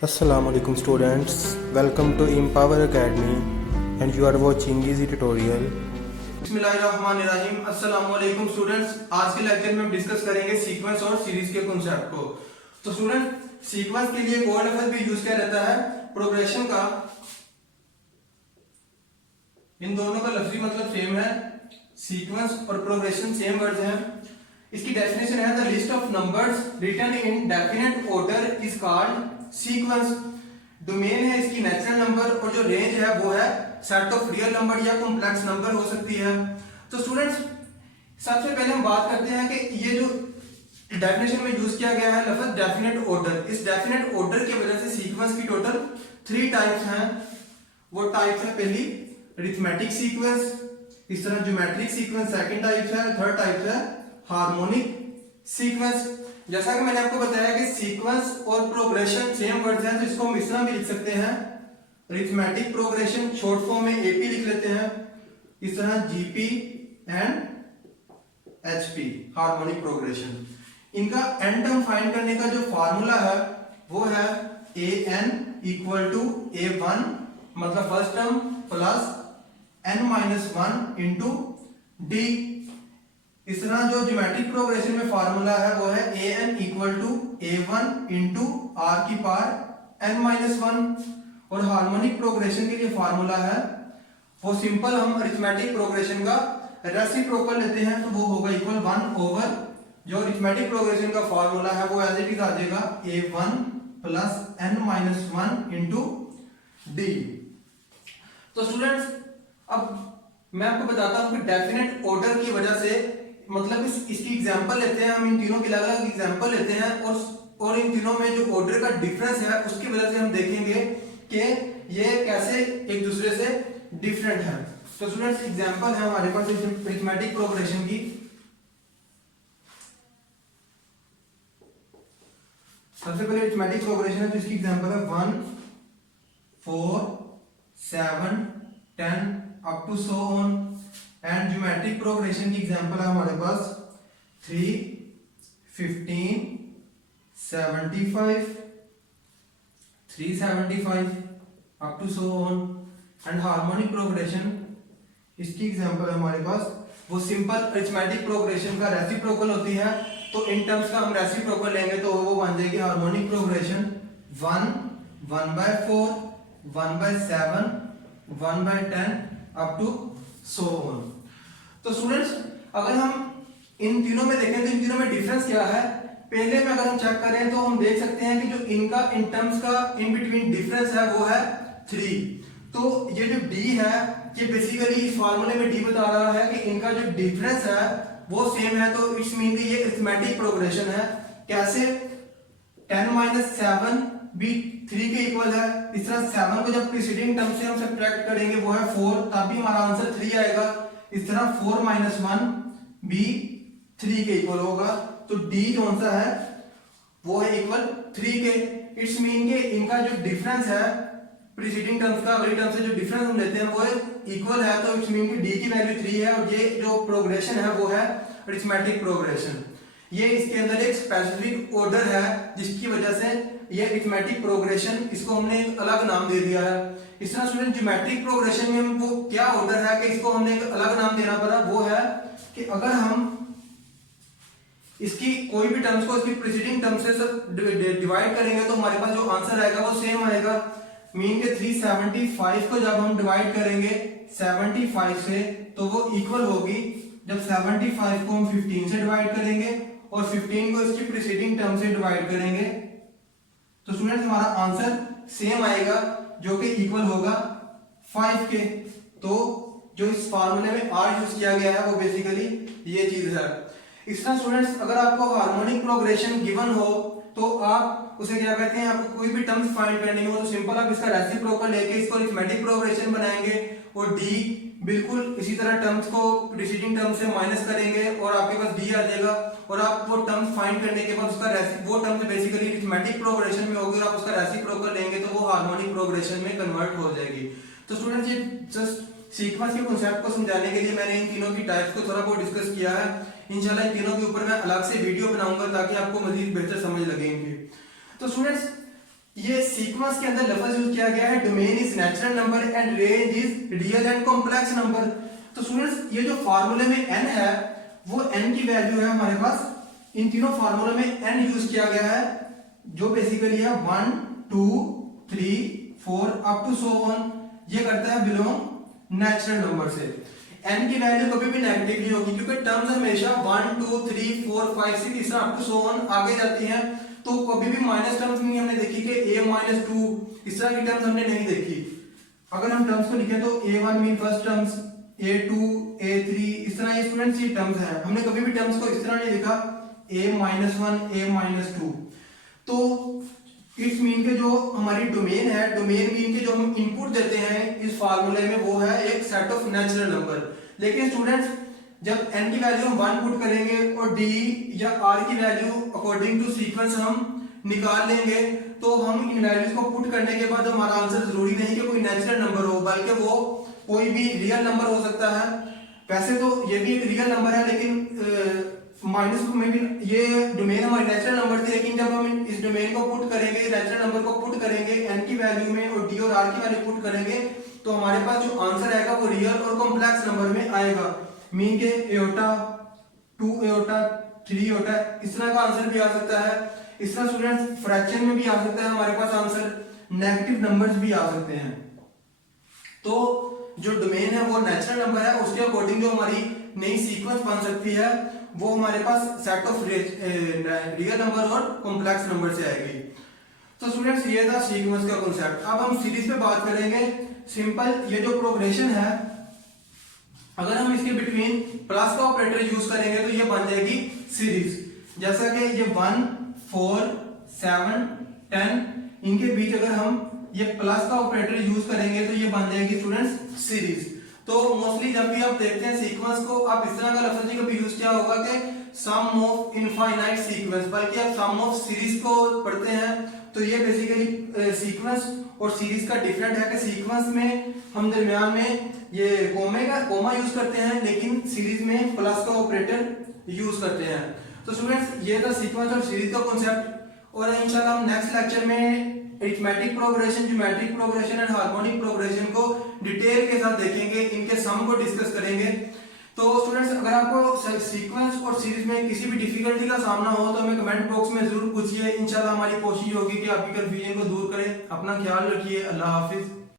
Assalamualaikum students, welcome to Empower Academy and you are watching easy tutorial. बिस्मिल्लाहिर्रहमानिर्रहीम। अस्सलामुअलैकुम students, आज के lecture में हम डिस्कस करेंगे सीक्वेंस और सीरीज के कॉन्सेप्ट को। तो स्टूडेंट, सीक्वेंस के लिए एक और लफ्ज भी यूज किया जाता है प्रोग्रेशन का। इन दोनों का लफ्जी मतलब सेम है, सीक्वेंस और प्रोग्रेशन सेम वर्ड्स हैं। इसकी डेफिनेशन है the list of numbers written in definite order is called sequence. Domain है इसकी नेचुरल नंबर और जो रेंज है वो है सेट ऑफ रियल नंबर या कॉम्प्लेक्स नंबर हो सकती है। तो स्टूडेंट्स, सबसे पहले हम बात करते हैं कि ये जो डेफिनेशन में यूज किया गया है लफ्ज डेफिनेट ऑर्डर, इस डेफिनेट ऑर्डर की वजह से सीक्वेंस की टोटल 3 टाइप्स हैं। वो टाइप्स है पहली अरिथमेटिक सीक्वेंस, इस तरह ज्योमेट्रिक सीक्वेंस सेकंड टाइप है, थर्ड टाइप है हार्मोनिक सीक्वेंस। जैसा कि मैंने आपको बताया कि सीक्वेंस और प्रोग्रेशन सेम वर्ड्स हैं, तो इसको हम इस तरह भी लिख सकते हैं अरिथमेटिक प्रोग्रेशन, शॉर्ट फॉर्म में एपी लिख लेते हैं, इस तरह GP and HP harmonic progression. इनका एन टर्म फाइंड करने का जो फार्मूला है वो है A N equal to A one, मतलब first term plus N minus one into D. इस तरह जो ज्योमेट्रिक प्रोग्रेशन में फार्मूला है वो है A N equal to A one into R की पावर एन माइनस वन। और हार्मोनिक प्रोग्रेशन के लिए फार्मूला है वो सिंपल, हम अरिथमेटिक प्रोग्रेशन का रेसिप्रोकल लेते हैं तो वो होगा इक्वल 1 ओवर जो अरिथमेटिक प्रोग्रेशन का फार्मूला है वो एज इट इज आ जाएगा a one plus N minus one into d. तो स्टूडेंट्स, अब मैं आपको बताता हूं कि डेफिनेट ऑर्डर की वजह से, मतलब इसकी एग्जांपल लेते हैं हम, इन तीनों की अलग अलग एग्जांपल लेते हैं और इन तीनों में जो ऑर्डर का डिफरेंस है उसकी वजह से हम देखेंगे कि ये कैसे एक दूसरे से डिफरेंट है। तो स्टूडेंट्स, एग्जांपल है हमारे पास अरिथमेटिक प्रोग्रेशन की। सबसे पहले अरिथमेटिक प्रोग्रेशन है तो इसकी एग्जांपल है 1 4 7 10 up to so on. And geometric progression की एग्जांपल है हमारे पास 3 15 75 375 up to so on. And harmonic progression, इसकी एग्जांपल है हमारे पास वो सिंपल अरिथमेटिक प्रोग्रेशन का रेसिप्रोकल होती है, तो इन टर्म्स का हम रेसिप्रोकल लेंगे तो वो बन जाएगी harmonic progression 1 1/4 1/7 1/10 up to so on. तो स्टूडेंट्स, अगर हम इन तीनों में देखें तो इन तीनों में डिफरेंस क्या है, पहले में अगर हम चेक करें तो हम देख सकते हैं कि जो इनका इन टर्म्स का इन बिटवीन डिफरेंस है वो है 3। तो ये जो d है ये बेसिकली इस फार्मूले में d बता रहा है कि इनका जो डिफरेंस है वो सेम है, तो इट्स मीन कि ये अरिथमेटिक प्रोग्रेशन है। कैसे? 10 - 7 भी 3 के इक्वल है। इस तरह 7 को जब प्रीसीडिंग टर्म से हम सब्ट्रैक्ट करेंगे वो है 4, तब भी हमारा आंसर 3 आएगा। इस तरह 4 - 1 भी 3 के इक्वल होगा, तो d कौन सा है वो है इक्वल 3 के। इट्स मीन के इनका जो डिफरेंस है प्रीसीडिंग टर्म्स का, अगली टर्म से जो डिफरेंस हम लेते हैं वो इक्वल है, तो इट्स मीन कि d की वैल्यू 3 है। और ये जो प्रोग्रेशन है वो है अरिथमेटिक प्रोग्रेशन। ये इसके अंदर एक स्पेसिफिक ऑर्डर है जिसकी वजह से ये अरिथमेटिक प्रोग्रेशन, इसको हमने एक अलग नाम दे दिया है। इस तरह स्टूडेंट, ज्योमेट्रिक प्रोग्रेशन में हमको क्या ऑर्डर है कि इसको हमने एक अलग नाम देना पड़ा, वो है कि अगर हम इसकी कोई भी टर्म्स को इसकी प्रीसीडिंग टर्म से डिवाइड करेंगे तो हमारे पास जो आंसर आएगा वो सेम आएगा। मीन के 375 को जब हम डिवाइड करेंगे 75 से तो वो इक्वल होगी जब 75 को हम 15 से डिवाइड करेंगे और 15 को इसकी प्रीसीडिंग टर्म से डिवाइड करेंगे, तो स्टूडेंट्स हमारा आंसर सेम आएगा जो कि इक्वल होगा 5 के। तो जो इस फार्मूले में r यूज किया गया है वो बेसिकली ये चीज है। इस तरह स्टूडेंट्स, अगर आपको हार्मोनिक प्रोग्रेशन गिवन हो तो आप उसे क्या कहते हैं, आपको कोई भी टर्म्स फाइंड करनी हो तो सिंपल आप इसका रेसिप्रोकल लेके इसको अरिथमेटिक प्रोग्रेशन बनाएंगे और d बिल्कुल इसी तरह टर्म्स को प्रीसीडिंग टर्म से माइनस करेंगे और आपके पास d आ जाएगा। और आप वो टर्म्स फाइंड करने के बाद उसका वो टर्म्स बेसिकली अरिथमेटिक प्रोग्रेशन में होगी, आप उसका रेसिप्रोकल लेंगे तो वो हार्मोनिक प्रोग्रेशन में कन्वर्ट हो जाएगी। तो स्टूडेंट्स, ये जस्ट सीक्वेंस के कॉन्सेप्ट को समझाने के लिए मैंने इन तीनों की टाइप्स को थोड़ा बहुत डिस्कस किया है। इंशाल्लाह इन तीनों के ऊपर मैं अलग से वीडियो बनाऊंगा ताकि आपको मजीद बेहतर समझ लगे इनकी। तो स्टूडेंट्स, ये सीक्वेंस के अंदर लफ्ज यूज किया गया है domain is natural number and range is real and complex number. तो स्टूडेंट्स ये जो फार्मूले में n है वो n की वैल्यू है हमारे पास, इन तीनों फार्मूले में n यूज किया गया है जो बेसिकली है 1 2 3 4 अप टू सो ऑन, ये करता है बिलोंग नेचुरल नंबर से। n की वैल्यू कभी भी नेगेटिव नहीं होगी क्योंकि टर्म्स हमेशा 1 2 3 4 5 6 इस तरह अप टू सो ऑन आगे जाती हैं, तो कभी भी माइनस टर्म्स नहीं हमने देखी कि a-2 इस तरह की टर्म्स हमने नहीं देखी। अगर हम टर्म्स को लिखें तो a1 mean first terms, a2 a3 इस तरह ये स्टूडेंट्स ये टर्म्स हैं, हमने कभी भी टर्म्स को इस तरह नहीं लिखा a-1 a-2। तो इट्स मीन के जो हमारी डोमेन है, डोमेन मीन के जो हम इनपुट देते हैं इस फार्मूले में वो है एक सेट ऑफ नेचुरल नंबर। लेकिन स्टूडेंट्स जब n की वैल्यू हम 1 पुट करेंगे और d या r की वैल्यू अकॉर्डिंग टू सीक्वेंस हम निकाल लेंगे, तो हम इन वैल्यूज को पुट करने के बाद हमारा आंसर जरूरी नहीं कि कोई नेचुरल नंबर हो, बल्कि वो कोई भी रियल नंबर हो सकता है। वैसे तो ये भी एक रियल नंबर है लेकिन माइनस में भी ये डोमेन हमारी नेचुरल नंबर थी, लेकिन जब हम इस डोमेन को पुट करेंगे, नेचुरल नंबर को पुट करेंगे n की वैल्यू में और d और r की वैल्यू पुट करेंगे, तो हमारे पास जो आंसर आएगा वो रियल और कॉम्प्लेक्स नंबर में आएगा। मीन के एओटा 2 एओटा 3 एओटा इस तरह का आंसर भी आ सकता है। इस तरह स्टूडेंट्स फ्रैक्शन में भी आ सकता है हमारे पास आंसर, नेगेटिव नंबर्स भी आ सकते हैं। तो जो डोमेन है वो नेचुरल नंबर है, उसके अकॉर्डिंग जो हमारी नई सीक्वेंस बन सकती है वो हमारे पास सेट ऑफ रियल नंबर और कॉम्प्लेक्स नंबर से आएगी। तो स्टूडेंट्स ये था सीक्वेंस का कॉन्सेप्ट। अब हम सीरीज पे बात करेंगे। सिंपल ये जो प्रोग्रेशन है, अगर हम इसके बिटवीन प्लस का ऑपरेटर यूज करेंगे तो ये बन जाएगी सीरीज। जैसा कि ये 1 4 7 10 इनके बीच अगर हम ये प्लस का ऑपरेटर यूज करेंगे तो ये बन जाएगी स्टूडेंट्स सीरीज। तो मोस्टली जब भी आप देखते हैं सीक्वेंस को, आप इस तरह का लफ्ज कभी यूज किया होगा कि सम ऑफ इनफाइनाइट सीक्वेंस, बल्कि आप सम ऑफ सीरीज को पढ़ते हैं। तो ये बेसिकली सीक्वेंस और सीरीज का डिफरेंट है कि सीक्वेंस में हम दरमियान में ये कोमा यूज करते हैं, लेकिन सीरीज में प्लस का ऑपरेटर यूज करते हैं। तो स्टूडेंट्स ये था सीक्वेंस और सीरीज का कॉन्सेप्ट, और इंशाल्लाह हम नेक्स्ट लेक्चर में arithmetic progression, geometric progression and harmonic progression को डिटेल के साथ देखेंगे, इनके सम को डिस्कस करेंगे। तो स्टूडेंट्स अगर आपको सीक्वेंस और सीरीज में किसी भी डिफिकल्टी का सामना हो तो हमें कमेंट बॉक्स में जरूर पूछिए। इंशाल्लाह हमारी कोशिश होगी कि आपकी कंफ्यूजन को दूर करें। अपना ख्याल रखिए। अल्लाह हाफिज।